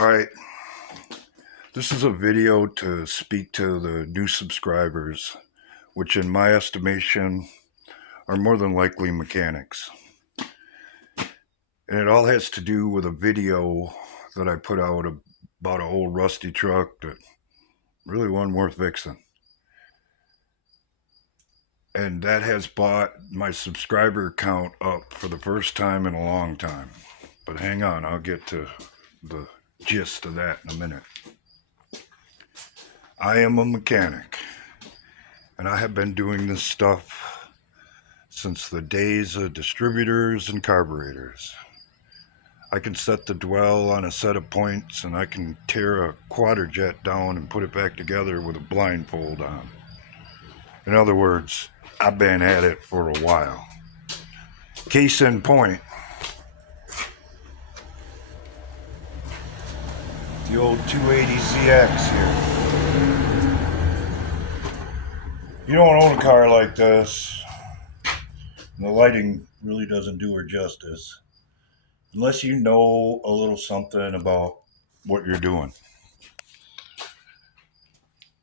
Alright, this is a video to speak to the new subscribers, which in my estimation are more than likely mechanics. And it all has to do with a video that I put out about an old rusty truck that really wasn't worth fixing. And that has brought my subscriber count up for the first time in a long time. But hang on, I'll get to the gist of that in a minute. I am a mechanic, and I have been doing this stuff since the days of distributors and carburetors. I can set the dwell on a set of points, and I can tear a quadrajet down and put it back together with a blindfold on. In other words, I've been at it for a while. Case in point, the old 280ZX here. You don't own a car like this, and the lighting really doesn't do her justice unless you know a little something about what you're doing.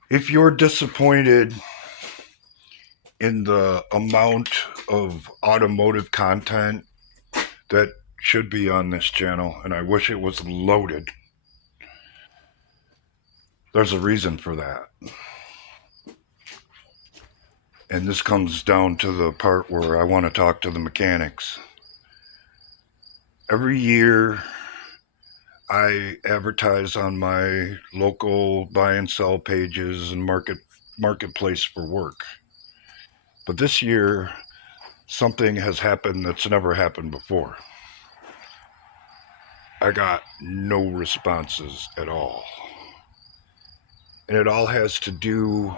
If you're disappointed in the amount of automotive content that should be on this channel, and I wish it was loaded, there's a reason for that. And this comes down to the part where I want to talk to the mechanics. Every year, I advertise on my local buy and sell pages and marketplace for work. But this year, something has happened that's never happened before. I got no responses at all. And it all has to do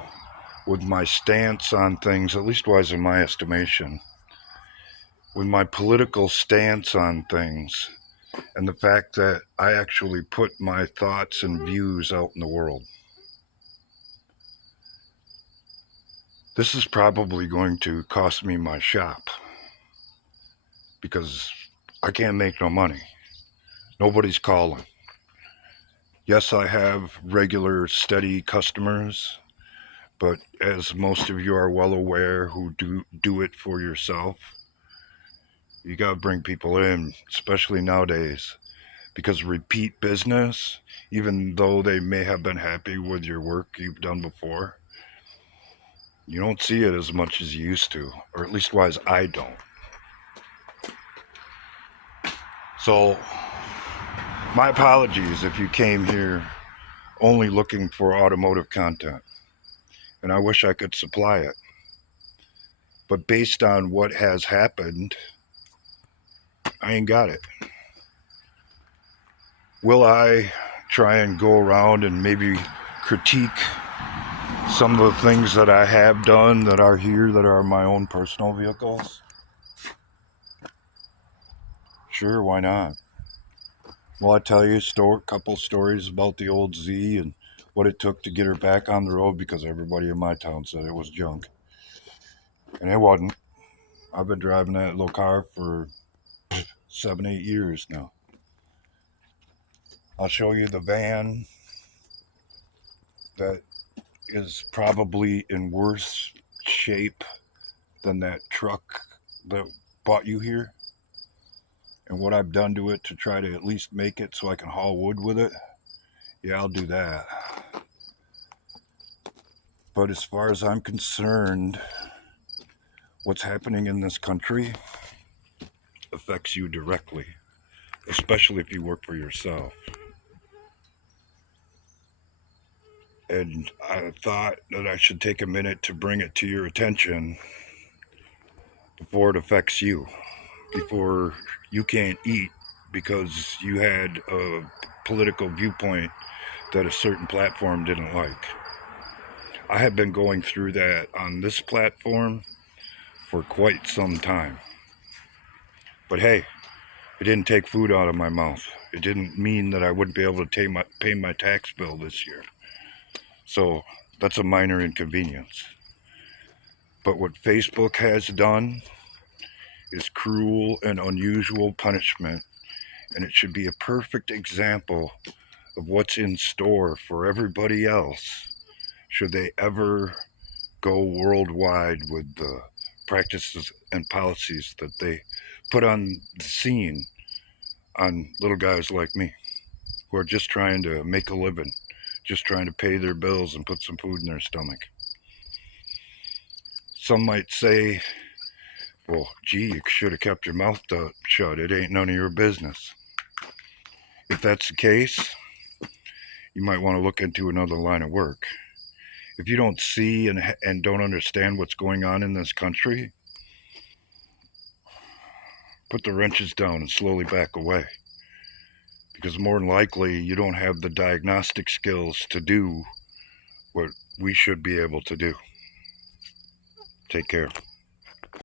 with my stance on things, at least wise in my estimation, with my political stance on things, and the fact that I actually put my thoughts and views out in the world. This is probably going to cost me my shop, because I can't make no money. Nobody's calling. Yes, I have regular, steady customers, but as most of you are well aware who do it for yourself, you got to bring people in, especially nowadays, because repeat business, even though they may have been happy with your work you've done before, you don't see it as much as you used to, or at least wise I don't. So my apologies if you came here only looking for automotive content, and I wish I could supply it. But based on what has happened, I ain't got it. Will I try and go around and maybe critique some of the things that I have done that are here that are my own personal vehicles? Sure, why not? Well, I tell you a couple stories about the old Z and what it took to get her back on the road, because everybody in my town said it was junk. And it wasn't. I've been driving that little car for 7-8 years now. I'll show you the van that is probably in worse shape than that truck that brought you here, and what I've done to it to try to at least make it so I can haul wood with it. Yeah, I'll do that. But as far as I'm concerned, what's happening in this country affects you directly, especially if you work for yourself. And I thought that I should take a minute to bring it to your attention before it affects you, before you can't eat because you had a political viewpoint that a certain platform didn't like. I have been going through that on this platform for quite some time. But hey, it didn't take food out of my mouth. It didn't mean that I wouldn't be able to pay my tax bill this year. So that's a minor inconvenience. But what Facebook has done is cruel and unusual punishment, and it should be a perfect example of what's in store for everybody else should they ever go worldwide with the practices and policies that they put on the scene on little guys like me who are just trying to make a living, just trying to pay their bills and put some food in their stomach. Some might say, well, gee, you should have kept your mouth shut. It ain't none of your business. If that's the case, you might want to look into another line of work. If you don't see and don't understand what's going on in this country, put the wrenches down and slowly back away. Because more than likely, you don't have the diagnostic skills to do what we should be able to do. Take care.